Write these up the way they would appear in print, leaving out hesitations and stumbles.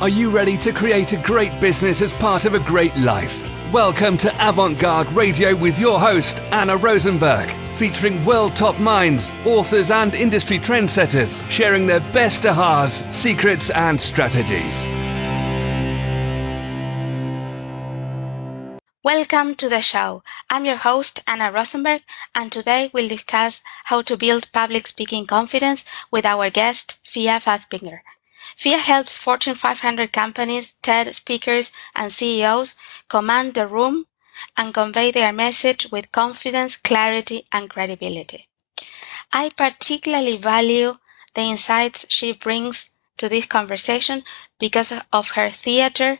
Are you ready to create a great business as part of a great life? Welcome to Avant-Garde Radio with your host, Anna Rosenberg, featuring world top minds, authors and industry trendsetters, sharing their best ahas, secrets and strategies. Welcome to the show. I'm your host, Anna Rosenberg, and today we'll discuss how to build public speaking confidence with our guest, Fasbinder. FIA helps Fortune 500 companies, TED speakers, and CEOs command the room and convey their message with confidence, clarity, and credibility. I particularly value the insights she brings to this conversation because of her theater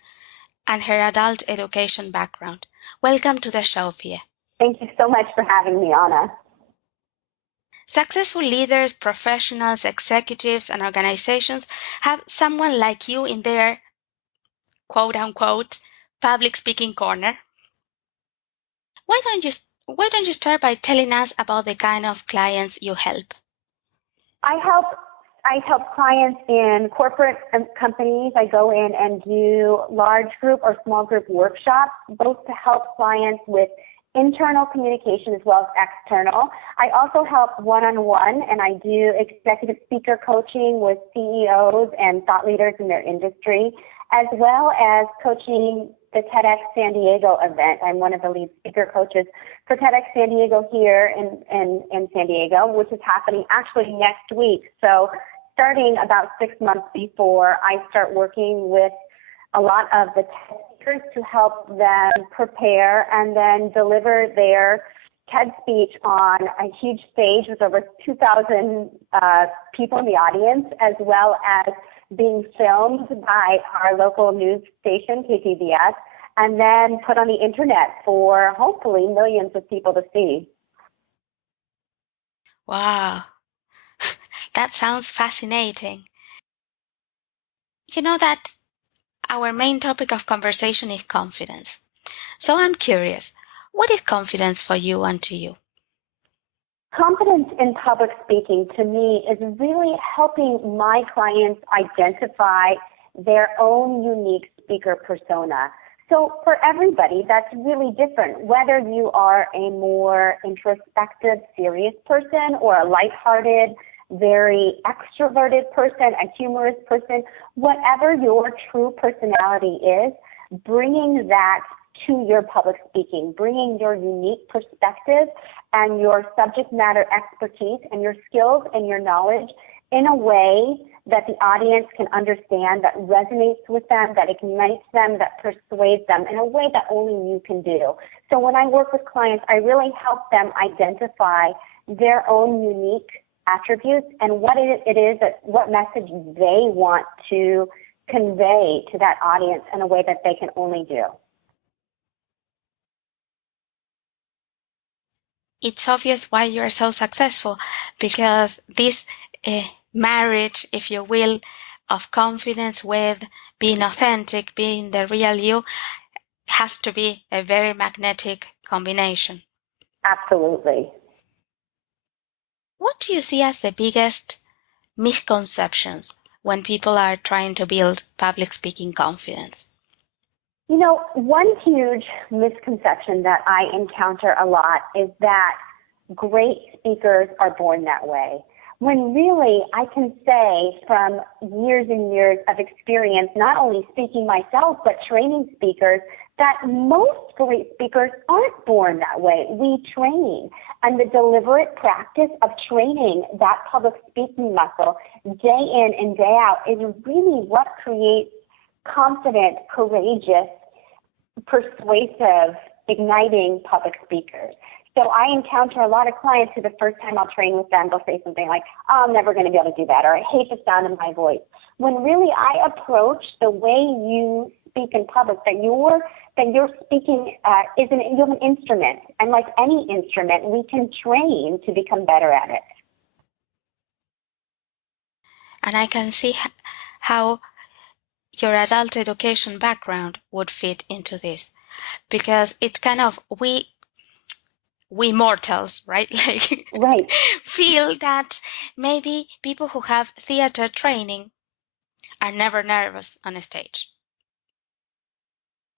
and her adult education background. Welcome to the show, Fia. Thank you so much for having me, Anna. Successful leaders, professionals, executives, and organizations have someone like you in their quote-unquote public speaking corner. Why don't you start by telling us about the kind of clients you help? I help clients in corporate companies. I go in and do large group or small group workshops, both to help clients with internal communication as well as external. I also help one-on-one, and I do executive speaker coaching with CEOs and thought leaders in their industry, as well as coaching the TEDx San Diego event. I'm one of the lead speaker coaches for TEDx San Diego here in San Diego, which is happening actually next week. So starting about 6 months before, I start working with a lot of the TED speakers to help them prepare and then deliver their TED speech on a huge stage with over 2,000 people in the audience, as well as being filmed by our local news station, KPBS, and then put on the internet for hopefully millions of people to see. Wow, that sounds fascinating. You know that our main topic of conversation is confidence. So I'm curious, what is confidence for you and to you? Confidence in public speaking, to me, is really helping my clients identify their own unique speaker persona. So for everybody, that's really different. Whether you are a more introspective, serious person or a lighthearted, very extroverted person, a humorous person, whatever your true personality is, bringing that to your public speaking, bringing your unique perspective and your subject matter expertise and your skills and your knowledge in a way that the audience can understand, that resonates with them, that ignites them, that persuades them in a way that only you can do. So when I work with clients, I really help them identify their own unique attributes and what it is what message they want to convey to that audience in a way that they can only do. It's obvious why you are so successful, because this marriage, if you will, of confidence with being authentic, being the real you, has to be a very magnetic combination. Absolutely. What do you see as the biggest misconceptions when people are trying to build public speaking confidence? You know, one huge misconception that I encounter a lot is that great speakers are born that way. When really, I can say from years and years of experience, not only speaking myself, but training speakers, that most great speakers aren't born that way. We train. And the deliberate practice of training that public speaking muscle day in and day out is really what creates confident, courageous, persuasive, igniting public speakers. So I encounter a lot of clients who the first time I'll train with them, they'll say something like, oh, I'm never going to be able to do that, or I hate the sound of my voice. When really I approach the way you speak in public, that you're speaking you have an instrument, and like any instrument, we can train to become better at it. And I can see how your adult education background would fit into this, because it's kind of we mortals, right? Right. Feel that maybe people who have theater training are never nervous on a stage.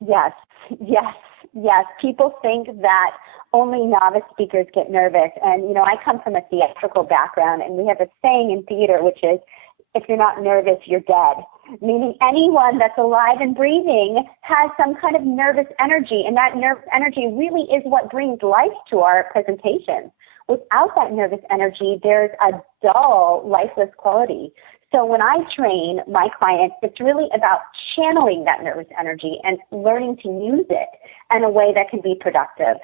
Yes, yes, yes. People think that only novice speakers get nervous. And, I come from a theatrical background, and we have a saying in theater, which is, if you're not nervous, you're dead. Meaning anyone that's alive and breathing has some kind of nervous energy, and that nervous energy really is what brings life to our presentations. Without that nervous energy, there's a dull, lifeless quality. So when I train my clients, it's really about channeling that nervous energy and learning to use it in a way that can be productive.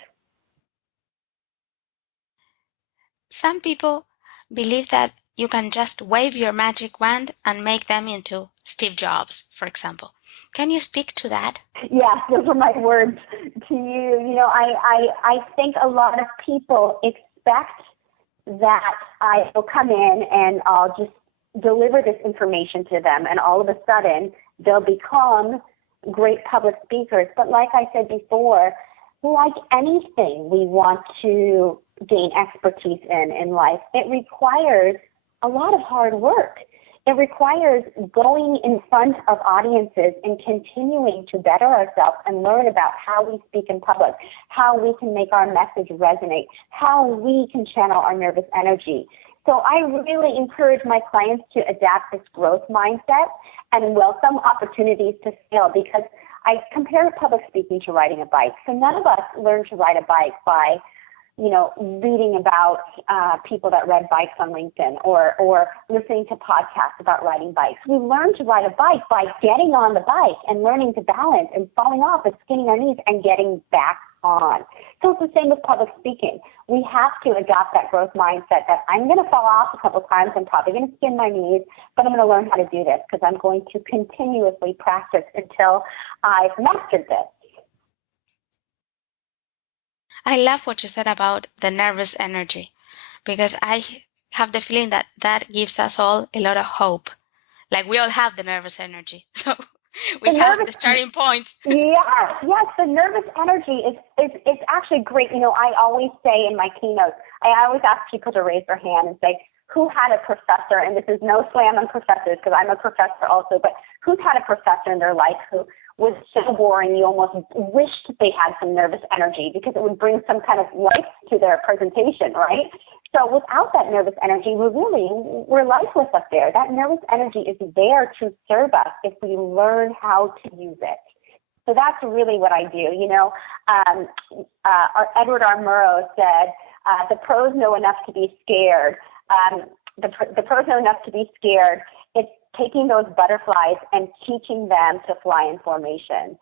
Some people believe that you can just wave your magic wand and make them into Steve Jobs, for example. Can you speak to that? Yes, those are my words to you. I think a lot of people expect that I will come in and I'll just deliver this information to them, and all of a sudden they'll become great public speakers. But like I said before, like anything we want to gain expertise in life, it requires a lot of hard work. It requires going in front of audiences and continuing to better ourselves and learn about how we speak in public, how we can make our message resonate, how we can channel our nervous energy. So I really encourage my clients to adapt this growth mindset and welcome opportunities to fail, because I compare public speaking to riding a bike. So none of us learn to ride a bike by reading about people that ride bikes on LinkedIn or listening to podcasts about riding bikes. We learn to ride a bike by getting on the bike and learning to balance and falling off and skinning our knees and getting back on. So it's the same with public speaking. We have to adopt that growth mindset that I'm going to fall off a couple of times, I'm probably going to skin my knees, but I'm going to learn how to do this because I'm going to continuously practice until I've mastered this. I love what you said about the nervous energy, because I have the feeling that that gives us all a lot of hope. Like we all have the nervous energy. So we have the starting point. Yes, the nervous energy is actually great. I always say in my keynotes, I always ask people to raise their hand and say, who had a professor, and this is no slam on professors because I'm a professor also, but who's had a professor in their life who was so boring you almost wished they had some nervous energy because it would bring some kind of life to their presentation, right? So without that nervous energy, we're lifeless up there. That nervous energy is there to serve us if we learn how to use it. So that's really what I do. Edward R. Murrow said, the pros know enough to be scared. The pros know enough to be scared. It's taking those butterflies and teaching them to fly in formation.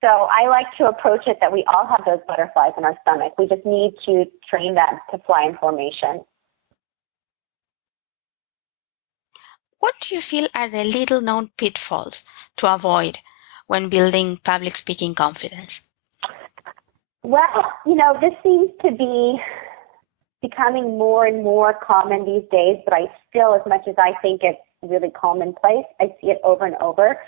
So I like to approach it that we all have those butterflies in our stomach. We just need to train them to fly in formation. What do you feel are the little known pitfalls to avoid when building public speaking confidence? Well, this seems to be becoming more and more common these days, but I still, as much as I think it's really commonplace, I see it over and over,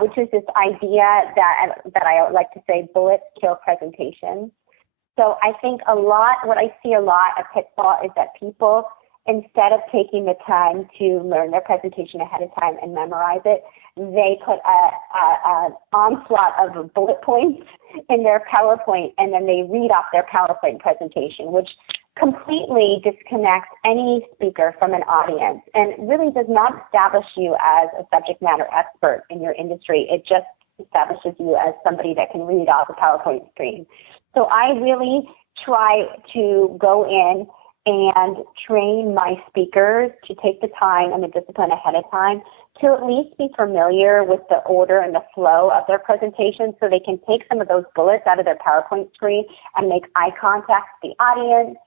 which is this idea that I like to say, bullets kill presentations. So I think what I see a lot, a pitfall, is that people, instead of taking the time to learn their presentation ahead of time and memorize it, they put an onslaught of bullet points in their PowerPoint, and then they read off their PowerPoint presentation, which completely disconnects any speaker from an audience and really does not establish you as a subject matter expert in your industry. It just establishes you as somebody that can read off a PowerPoint screen. So I really try to go in and train my speakers to take the time and the discipline ahead of time to at least be familiar with the order and the flow of their presentation so they can take some of those bullets out of their PowerPoint screen and make eye contact with the audience,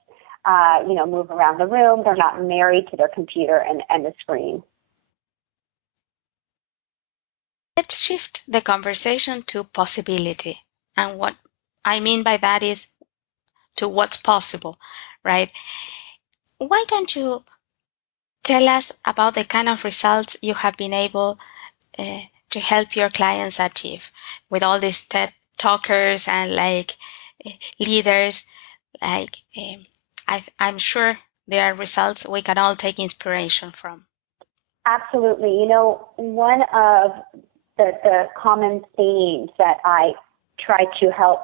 move around the room. They're not married to their computer and the screen. Let's shift the conversation to possibility. And what I mean by that is to what's possible, right? Why don't you tell us about the kind of results you have been able to help your clients achieve with all these TED talkers and leaders? I'm sure there are results we can all take inspiration from. Absolutely. You know, one of the common themes that I try to help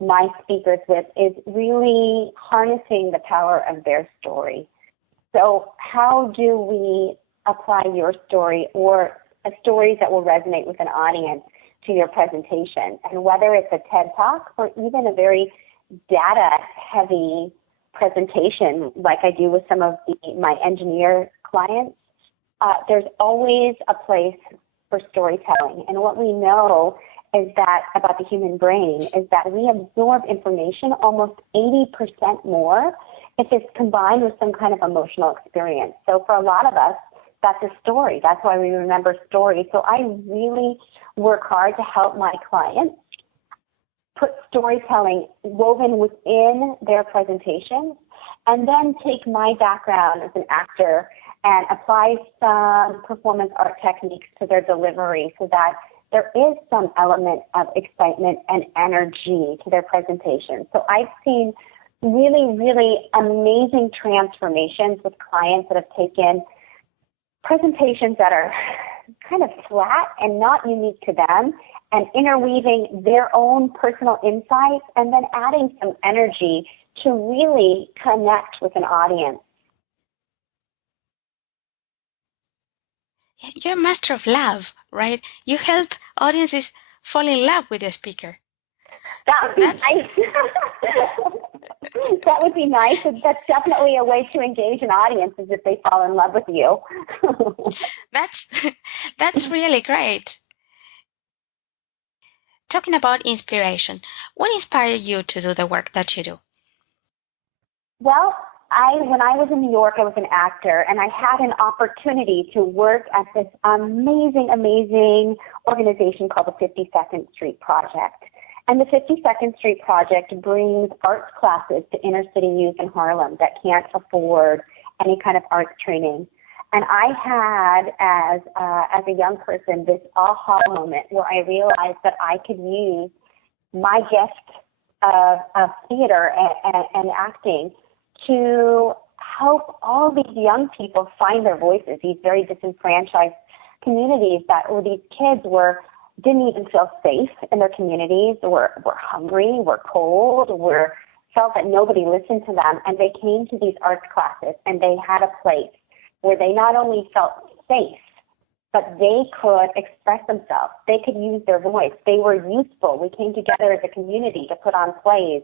my speakers with is really harnessing the power of their story. So how do we apply your story or stories that will resonate with an audience to your presentation? And whether it's a TED Talk or even a very data-heavy presentation like I do with some of my engineer clients, there's always a place for storytelling. And what we know is that about the human brain is that we absorb information almost 80% more if it's combined with some kind of emotional experience. So for a lot of us, that's a story. That's why we remember stories. So I really work hard to help my clients put storytelling woven within their presentations, and then take my background as an actor and apply some performance art techniques to their delivery so that there is some element of excitement and energy to their presentation. So I've seen really, really amazing transformations with clients that have taken presentations that are kind of flat and not unique to them and interweaving their own personal insights and then adding some energy to really connect with an audience. You're a master of love, right? You help audiences fall in love with the speaker. That would be nice. That would be nice. That's definitely a way to engage an audience, is if they fall in love with you. That's really great. Talking about inspiration, what inspired you to do the work that you do? Well, when I was in New York, I was an actor, and I had an opportunity to work at this amazing, amazing organization called the 52nd Street Project. And the 52nd Street Project brings arts classes to inner city youth in Harlem that can't afford any kind of arts training. And I had, as a young person, this aha moment where I realized that I could use my gift of theater and acting to help all these young people find their voices, these very disenfranchised communities where these kids didn't even feel safe in their communities, were hungry, were cold, felt that nobody listened to them, and they came to these arts classes and they had a place where they not only felt safe, but they could express themselves. They could use their voice. They were useful. We came together as a community to put on plays.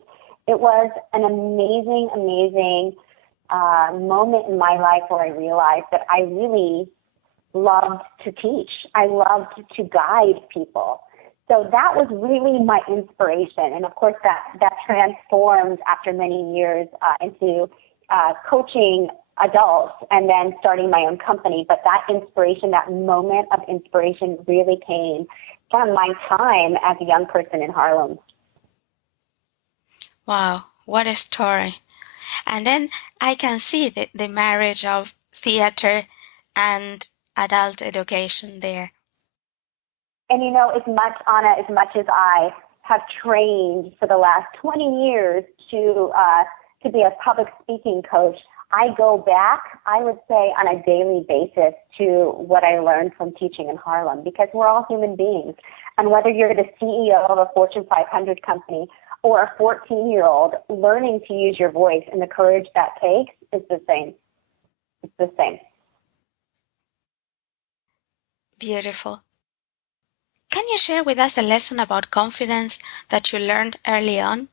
It was an amazing, amazing moment in my life where I realized that I really loved to teach. I loved to guide people. So that was really my inspiration. And of course, that transformed after many years into coaching adults and then starting my own company. But that inspiration, that moment of inspiration really came from my time as a young person in Harlem. Wow, what a story. And then I can see the marriage of theater and adult education there. And you know, Anna, as much as I have trained for the last 20 years to be a public speaking coach, I go back, I would say, on a daily basis to what I learned from teaching in Harlem, because we're all human beings. And whether you're the CEO of a Fortune 500 company or a 14-year-old, learning to use your voice and the courage that takes is the same. It's the same. Beautiful. Can you share with us a lesson about confidence that you learned early on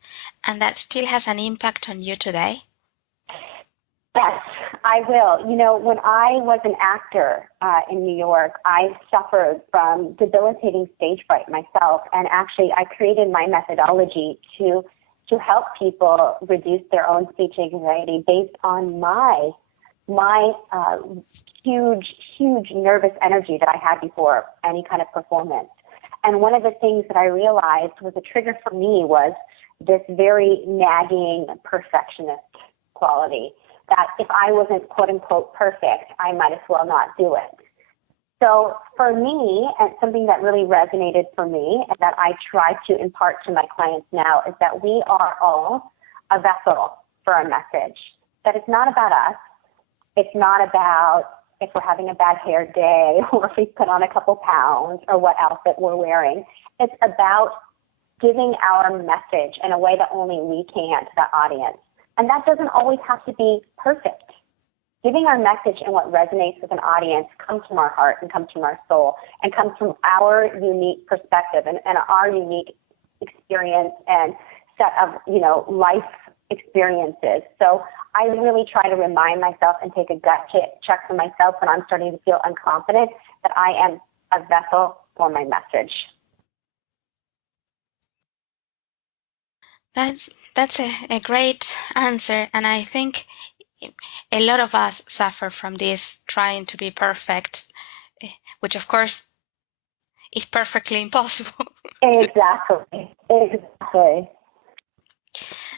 and that still has an impact on you today? Yes, I will. You know, when I was an actor in New York, I suffered from debilitating stage fright myself, and actually I created my methodology to help people reduce their own speech anxiety based on my huge nervous energy that I had before any kind of performance. And one of the things that I realized was a trigger for me was this very nagging perfectionist quality, that if I wasn't quote unquote perfect, I might as well not do it. So for me, and something that really resonated for me and that I try to impart to my clients now is that we are all a vessel for a message, that it's not about us. It's not about if we're having a bad hair day or if we put on a couple pounds or what outfit we're wearing. It's about giving our message in a way that only we can to that audience. And that doesn't always have to be perfect. Giving our message and what resonates with an audience comes from our heart and comes from our soul and comes from our unique perspective and our unique experience and set of, life experiences. So I really try to remind myself and take a gut check for myself when I'm starting to feel unconfident that I am a vessel for my message. That's a great answer, and I think a lot of us suffer from this trying to be perfect, which of course is perfectly impossible. Exactly.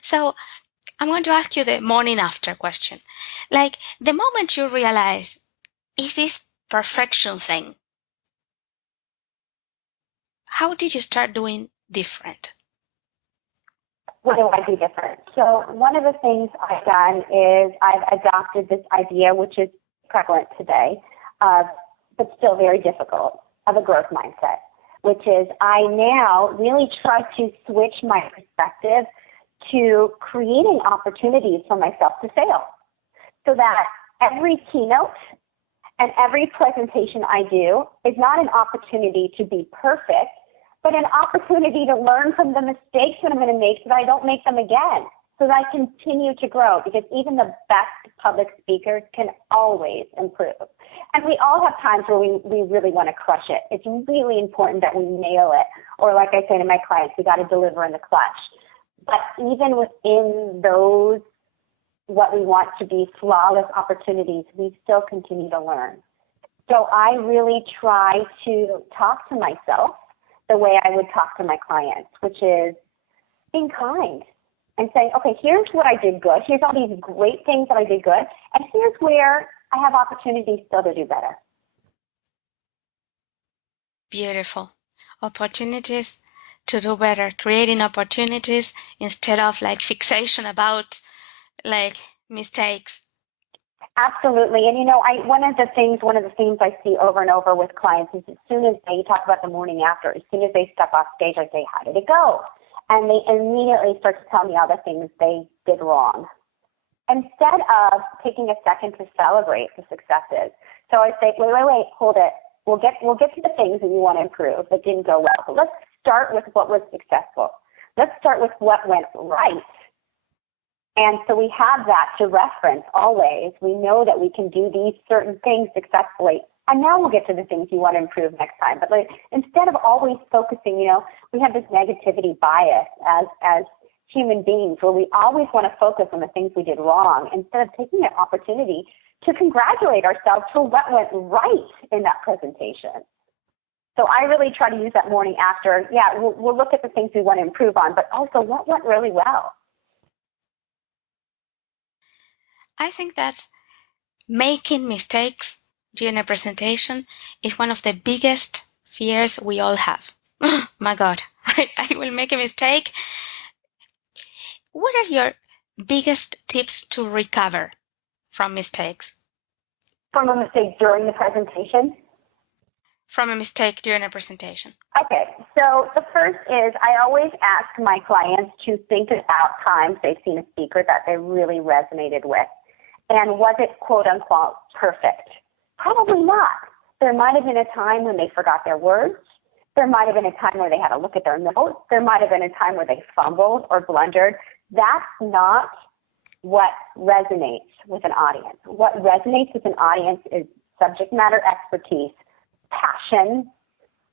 So I'm going to ask you the morning after question. Like the moment you realize, is this perfection thing? How did you start doing different? What do I do different? So one of the things I've done is I've adopted this idea, which is prevalent today, but still very difficult, of a growth mindset, which is I now really try to switch my perspective to creating opportunities for myself to fail, so that every keynote and every presentation I do is not an opportunity to be perfect, but an opportunity to learn from the mistakes that I'm going to make so that I don't make them again, so that I continue to grow, because even the best public speakers can always improve. And we all have times where we really want to crush it. It's really important that we nail it. Or like I say to my clients, we got to deliver in the clutch. But even within those, what we want to be flawless opportunities, we still continue to learn. So I really try to talk to myself the way I would talk to my clients, which is being kind and saying, okay, here's what I did good. Here's all these great things that I did good. And here's where I have opportunities still to do better. Beautiful. Opportunities to do better, creating opportunities instead of like fixation about like mistakes. Absolutely. And one of the themes I see over and over with clients is as soon as you talk about the morning after, as soon as they step off stage, I say, how did it go? And they immediately start to tell me all the things they did wrong, instead of taking a second to celebrate the successes. So I say, wait, hold it. We'll get to the things that you want to improve that didn't go well. But let's start with what was successful. Let's start with what went right. And so we have that to reference always. We know that we can do these certain things successfully. And now we'll get to the things you want to improve next time. But instead of always focusing, we have this negativity bias as human beings where we always want to focus on the things we did wrong instead of taking an opportunity to congratulate ourselves for what went right in that presentation. So I really try to use that morning after. Yeah, we'll look at the things we want to improve on, but also what went really well. I think that making mistakes during a presentation is one of the biggest fears we all have. My God, right? I will make a mistake. What are your biggest tips to recover from mistakes? From a mistake during the presentation? From a mistake during a presentation. Okay, so the first is I always ask my clients to think about times they've seen a speaker that they really resonated with. And was it, quote unquote, perfect? Probably not. There might have been a time when they forgot their words. There might have been a time where they had to look at their notes. There might have been a time where they fumbled or blundered. That's not what resonates with an audience. What resonates with an audience is subject matter expertise, passion,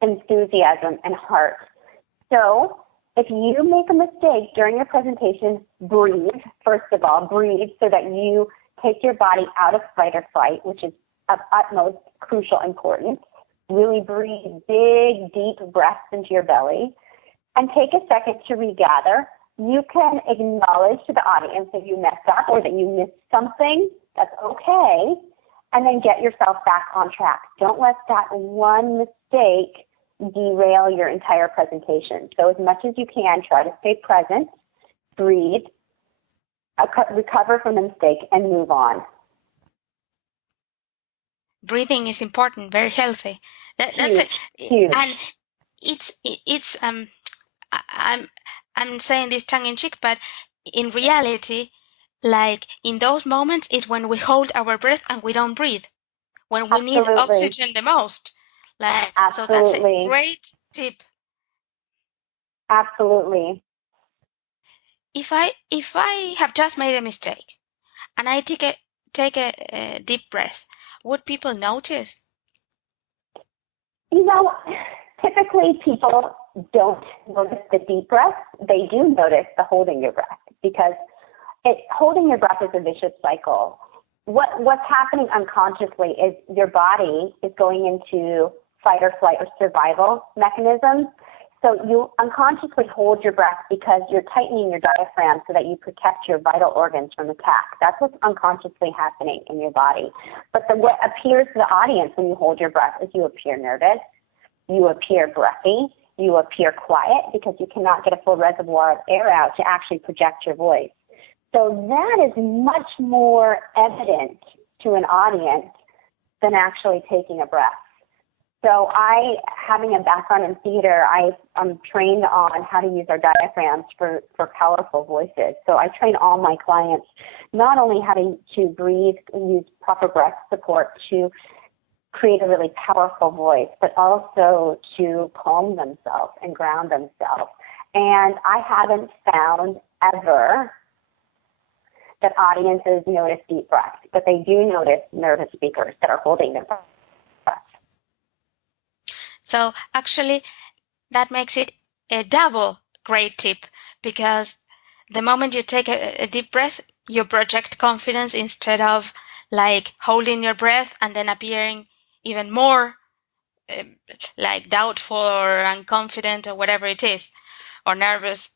enthusiasm, and heart. So if you make a mistake during your presentation, breathe. First of all, breathe so that you take your body out of fight or flight, which is of utmost crucial importance. Really breathe big, deep breaths into your belly and take a second to regather. You can acknowledge to the audience that you messed up or that you missed something. That's okay. And then get yourself back on track. Don't let that one mistake derail your entire presentation. So as much as you can, try to stay present, breathe, recover from the mistake, and move on. breathing is important, very healthy. That's it. Huge. And it's I'm saying this tongue in cheek, but in reality, like in those moments, it's when we hold our breath and we don't breathe, when we need Absolutely. oxygen the most. Like, so that's a Absolutely. great tip. Absolutely. If I have just made a mistake and I take a deep breath, would people notice? You know, typically people don't notice the deep breath. They do notice the holding your breath because holding your breath is a vicious cycle. What's happening unconsciously is your body is going into fight or flight or survival mechanisms. So you unconsciously hold your breath because you're tightening your diaphragm so that you protect your vital organs from attack. That's what's unconsciously happening in your body. But what appears to the audience when you hold your breath is you appear nervous, you appear breathy, you appear quiet because you cannot get a full reservoir of air out to actually project your voice. So that is much more evident to an audience than actually taking a breath. So having a background in theater, I'm trained on how to use our diaphragms for powerful voices. So I train all my clients not only how to breathe and use proper breath support to create a really powerful voice, but also to calm themselves and ground themselves. And I haven't found ever that audiences notice deep breaths, but they do notice nervous speakers that are holding their breath. So actually, that makes it a double great tip, because the moment you take a deep breath, you project confidence instead of like holding your breath and then appearing even more like doubtful or unconfident or whatever it is, or nervous.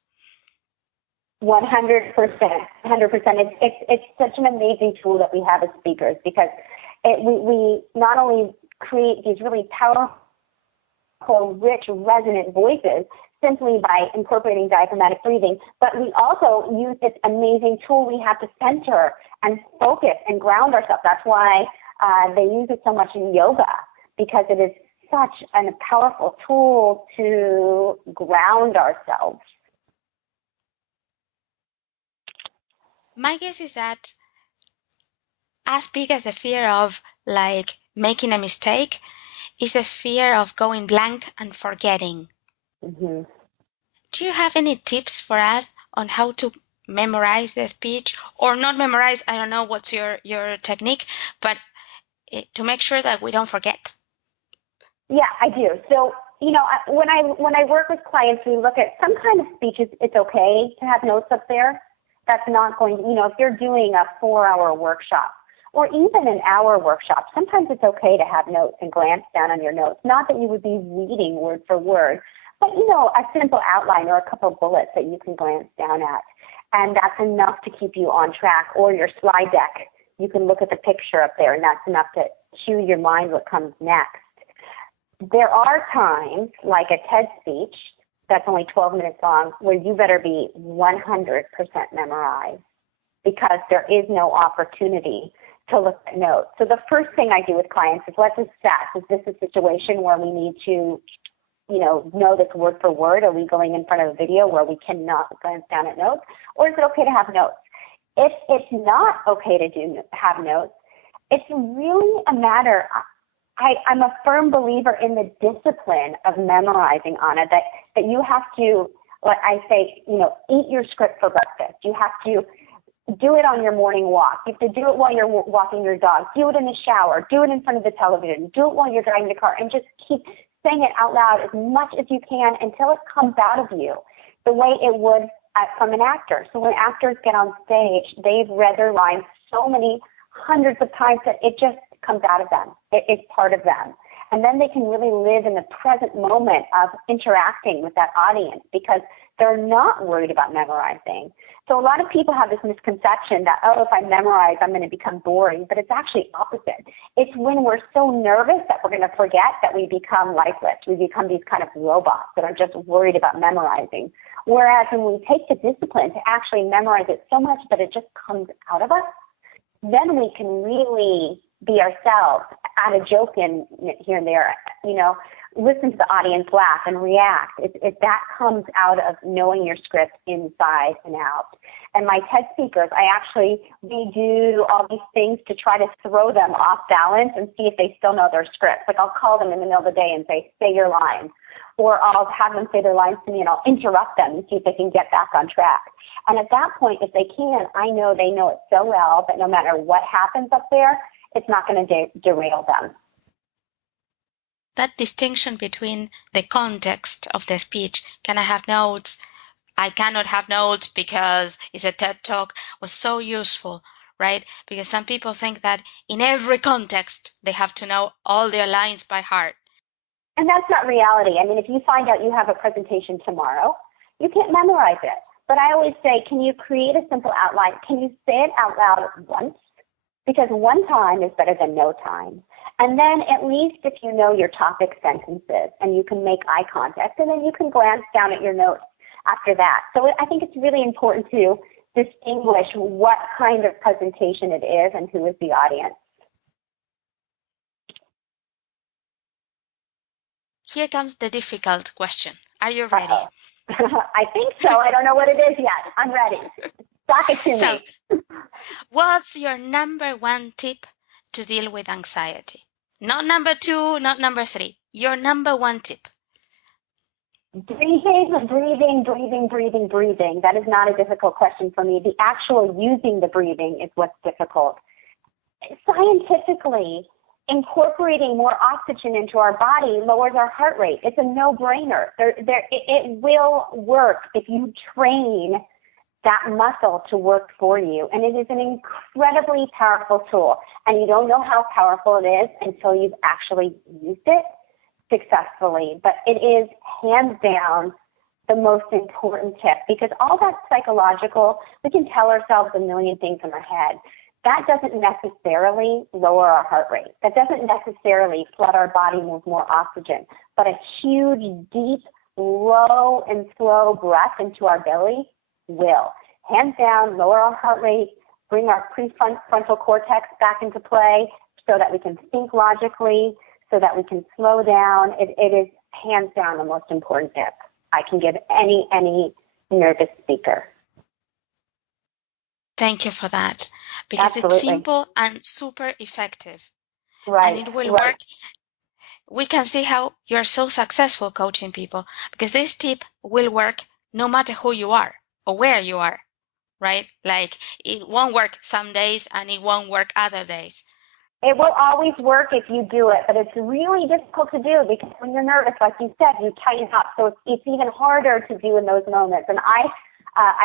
100%. 100%. It's such an amazing tool that we have as speakers because we not only create these really powerful, rich, resonant voices simply by incorporating diaphragmatic breathing, but we also use this amazing tool we have to center and focus and ground ourselves. That's why they use it so much in yoga, because it is such a powerful tool to ground ourselves. My guess is that as big as the fear of like making a mistake is a fear of going blank and forgetting. Mm-hmm. Do you have any tips for us on how to memorize the speech, or not memorize? I don't know what's your technique, but to make sure that we don't forget. Yeah, I do. So, when I work with clients, we look at some kind of speeches. It's okay to have notes up there. That's not going to, if you're doing a 4-hour workshop or even an hour workshop, sometimes it's okay to have notes and glance down on your notes. Not that you would be reading word for word, but, a simple outline or a couple of bullets that you can glance down at. And that's enough to keep you on track. Or your slide deck, you can look at the picture up there, and that's enough to cue your mind what comes next. There are times, like a TED speech that's only 12 minutes long, where you better be 100% memorized because there is no opportunity to look at notes. So the first thing I do with clients is let's assess, is this a situation where we need to, know this word for word? Are we going in front of a video where we cannot glance down at notes? Or is it okay to have notes? If it's not okay to have notes, it's really a matter, I'm a firm believer in the discipline of memorizing, Anna, that you have to, like I say, eat your script for breakfast. You have to do it on your morning walk. You have to do it while you're walking your dog. Do it in the shower. Do it in front of the television. Do it while you're driving the car, and just keep saying it out loud as much as you can until it comes out of you the way it would from an actor. So when actors get on stage, they've read their lines so many hundreds of times that it just comes out of them. It's part of them. And then they can really live in the present moment of interacting with that audience because they're not worried about memorizing. So a lot of people have this misconception that, if I memorize, I'm going to become boring. But it's actually opposite. It's when we're so nervous that we're going to forget that we become lifeless. We become these kind of robots that are just worried about memorizing. Whereas when we take the discipline to actually memorize it so much that it just comes out of us, then we can really be ourselves, add a joke in here and there, listen to the audience laugh and react. That comes out of knowing your script inside and out. And my TED speakers, we do all these things to try to throw them off balance and see if they still know their script. Like I'll call them in the middle of the day and say your lines. Or I'll have them say their lines to me and I'll interrupt them and see if they can get back on track. And at that point, if they can, I know they know it so well that no matter what happens up there, it's not going to derail them. That distinction between the context of the speech, can I have notes? I cannot have notes because it's a TED Talk, was so useful, right? Because some people think that in every context, they have to know all their lines by heart. And that's not reality. I mean, if you find out you have a presentation tomorrow, you can't memorize it. But I always say, can you create a simple outline? Can you say it out loud once? Because one time is better than no time. And then at least if you know your topic sentences and you can make eye contact, and then you can glance down at your notes after that. So I think it's really important to distinguish what kind of presentation it is and who is the audience. Here comes the difficult question. Are you ready? I think so. I don't know what it is yet. I'm ready. Talk it to me. What's your number one tip to deal with anxiety? Not number 2, not number 3. Your number one tip. Breathing, breathing, breathing, breathing, breathing. That is not a difficult question for me. The actual using the breathing is what's difficult. Scientifically, incorporating more oxygen into our body lowers our heart rate. It's a no-brainer. It will work if you train that muscle to work for you. And it is an incredibly powerful tool. And you don't know how powerful it is until you've actually used it successfully. But it is hands down the most important tip, because all that psychological, we can tell ourselves a million things in our head. That doesn't necessarily lower our heart rate. That doesn't necessarily flood our body with more oxygen. But a huge, deep, low, and slow breath into our belly will. Hands down, lower our heart rate, bring our prefrontal cortex back into play so that we can think logically, so that we can slow down. It is hands down the most important tip I can give any nervous speaker. Thank you for that, because Absolutely. It's simple and super effective. Right. And it will work. We can see how you're so successful coaching people, because this tip will work no matter who you are or where you are, right? Like it won't work some days and it won't work other days. It will always work if you do it, but it's really difficult to do because when you're nervous, like you said, you tighten up. So it's even harder to do in those moments. And I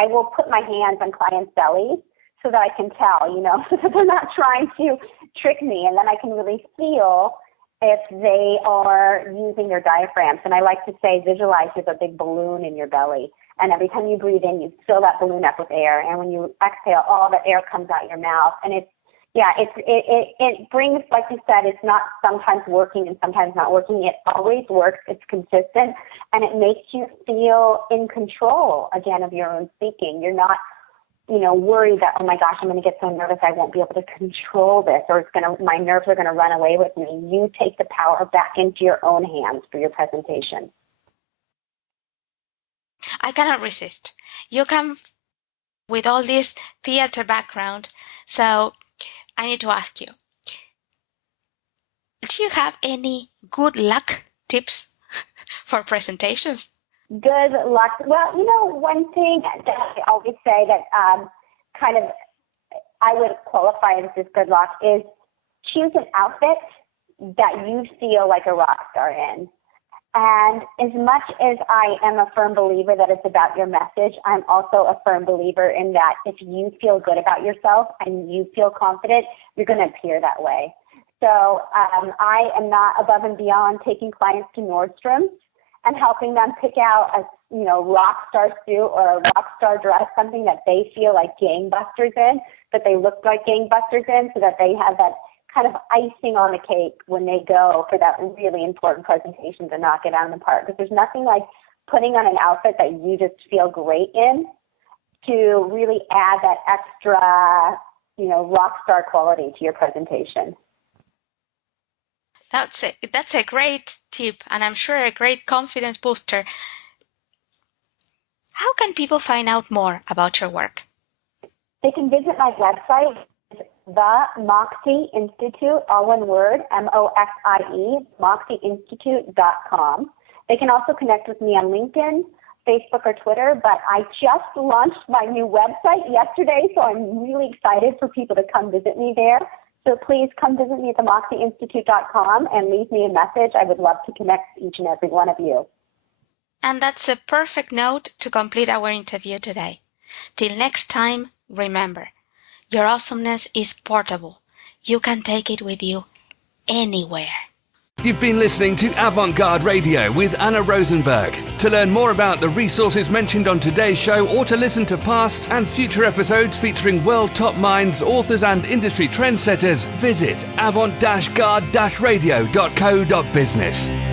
will put my hands on clients' bellies so that I can tell, so that they're not trying to trick me. And then I can really feel if they are using their diaphragms. And I like to say, visualize with a big balloon in your belly. And every time you breathe in, you fill that balloon up with air. And when you exhale, all the air comes out your mouth. And it brings, like you said, it's not sometimes working and sometimes not working. It always works. It's consistent, and it makes you feel in control again of your own speaking. You're not, worried that, oh my gosh, I'm going to get so nervous I won't be able to control this, or my nerves are going to run away with me. You take the power back into your own hands for your presentation. I cannot resist. You come with all this theater background, so I need to ask you, do you have any good luck tips for presentations? Good luck. Well, one thing that I always say that I would qualify as just good luck is choose an outfit that you feel like a rock star in. And as much as I am a firm believer that it's about your message, I'm also a firm believer in that if you feel good about yourself and you feel confident, you're going to appear that way. So I am not above and beyond taking clients to Nordstrom's and helping them pick out a rock star suit or a rock star dress, something that they feel like gangbusters in, that they look like gangbusters in, so that they have that kind of icing on the cake when they go for that really important presentation to knock it out of the park. Because there's nothing like putting on an outfit that you just feel great in to really add that extra, rock star quality to your presentation. That's a great tip, and I'm sure a great confidence booster. How can people find out more about your work? They can visit my website, the Moxie Institute, all one word, MOXIE, moxieinstitute.com. They can also connect with me on LinkedIn, Facebook, or Twitter, but I just launched my new website yesterday, so I'm really excited for people to come visit me there. So please come visit me at themoxieinstitute.com and leave me a message. I would love to connect with each and every one of you. And that's a perfect note to complete our interview today. Till next time, remember, your awesomeness is portable. You can take it with you anywhere. You've been listening to Avant-Garde Radio with Anna Rosenberg. To learn more about the resources mentioned on today's show or to listen to past and future episodes featuring world top minds, authors and industry trendsetters, visit avant-garde-radio.co.business.